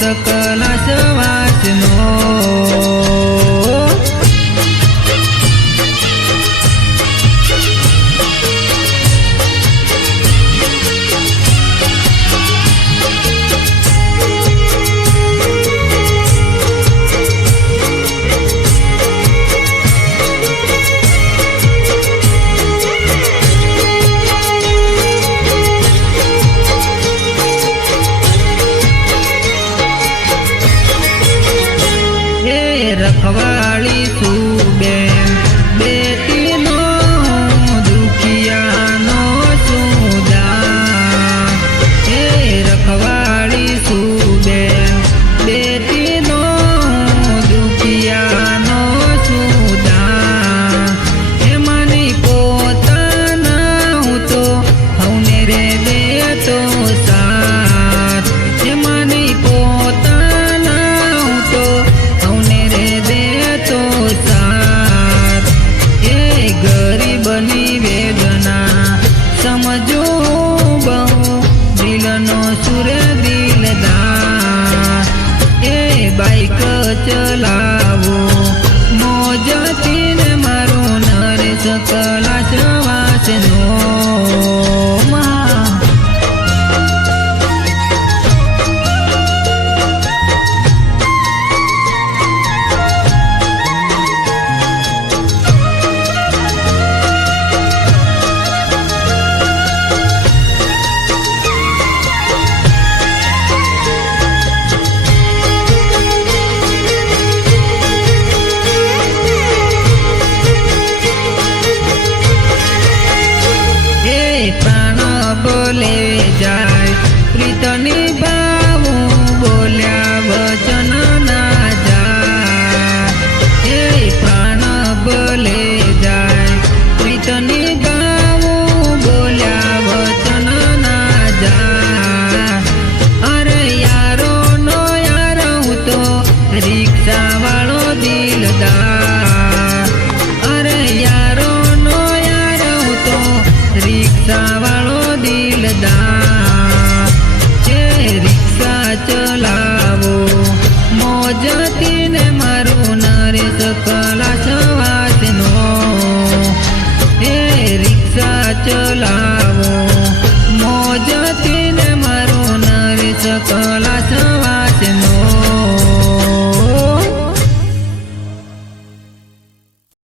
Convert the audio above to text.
सकला सवासनो रखवाली सूबे बेटी नो दुखिया नो सुदा हे रखवाली सूबे बेटी नो दुखिया नो सुदा हे मनी पोताना हूँ तो हौने रे दे तो साथ हे मनी पोताना हूँ तो हौने रे दे तो साथ ये गरीबनी वेदना समझो बहु दिलनो सुर दिलदार ए बाइक चलावो मौजती ने मारो नरे सकला सवासनो।